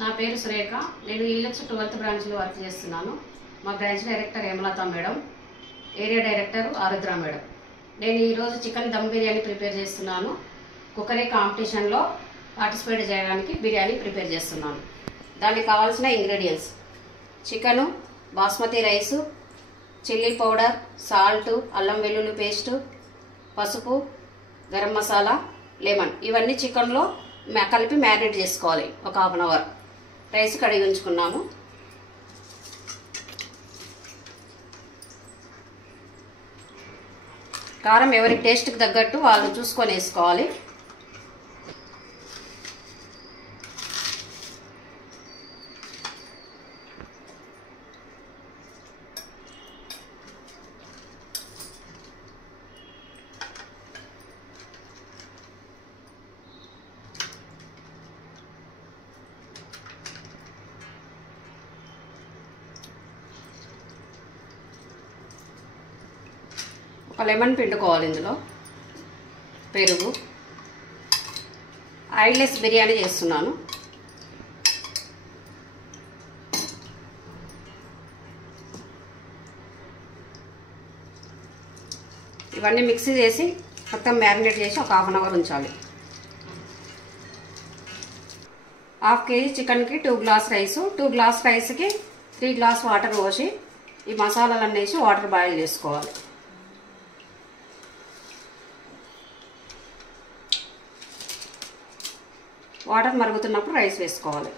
నా పేరు సురేఖ. నేను ఈలెక్స్ 12th బ్రాంచ్లో వర్క్ చేస్తున్నాను. మా branch director Hemalatha madam, area director Arudra madam. నేను ఈరోజు చికెన్ దమ్ బిర్యానీ ప్రిపేర్ చేస్తున్నాను. కుక్కరీ కాంపిటీషన్లో పార్టిసిపేట్ చేయడానికి బిర్యానీ ప్రిపేర్ చేస్తున్నాను. దానికి కావాల్సిన ingredients: chicken, basmati rice, chilli powder, salt, అల్లం వెల్లుల్లి పేస్టు, పసుపు, గరం మసాలా, లెమన్. ఇవన్నీ చికెన్లో కలిపి మ్యారినేట్ చేసుకోవాలి ఒక హాఫ్ అన్ అవర్. రైస్ కడిగి ఉంచుకున్నాము. కారం ఎవరి టేస్ట్కి తగ్గట్టు వాళ్ళు చూసుకొని వేసుకోవాలి. ఒక లెమన్ పిండుకోవాలి. ఇందులో పెరుగు. ఆయిల్లెస్ బిర్యానీ చేస్తున్నాను. ఇవన్నీ మిక్సీ చేసి మొత్తం మ్యారినేట్ చేసి ఒక హాఫ్ అన్ అవర్ ఉంచాలి. హాఫ్ కేజీ చికెన్కి 2 గ్లాస్ రైసు, 2 గ్లాస్ రైస్కి 3 గ్లాస్ వాటర్ పోసి ఈ మసాలాలన్నీ వేసి వాటర్ బాయిల్ చేసుకోవాలి. వాటర్ మరుగుతున్నప్పుడు రైస్ వేసుకోవాలి.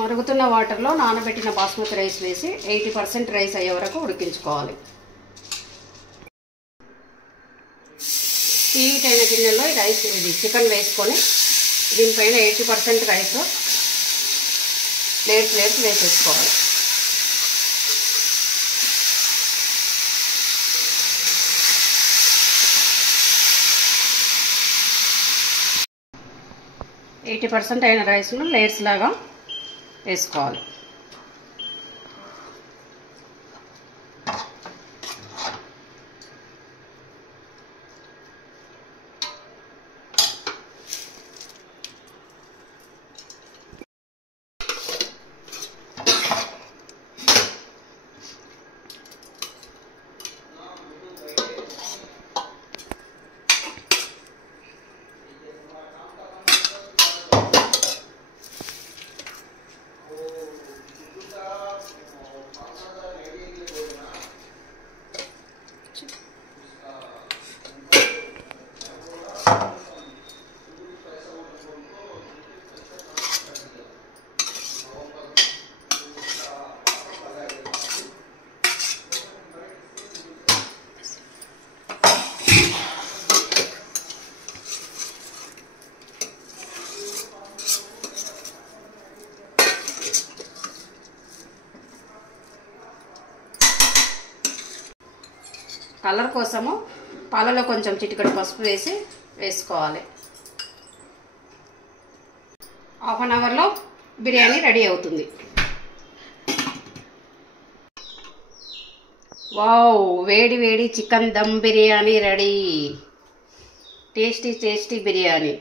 మరుగుతున్న వాటర్లో నానబెట్టిన బాస్మతి రైస్ వేసి 80% రైస్ అయ్యే వరకు ఉడికించుకోవాలి. హీట్ అయిన గిన్నెలో ఇది చికెన్ వేసుకొని దీనిపైన 80% రైస్ లేయర్స్ వేసేసుకోవాలి. ఎయిటీ 80% అయిన రైస్ను లేయర్స్ లాగా వేసుకోవాలి. కలర్ కోసము పాలలో కొంచెం చిటికెడు పసుపు వేసుకోవాలి. హాఫ్ అన్ అవర్లో బిర్యానీ రెడీ అవుతుంది. వావ్, వేడి వేడి chicken dum biryani ready. Tasty biryani.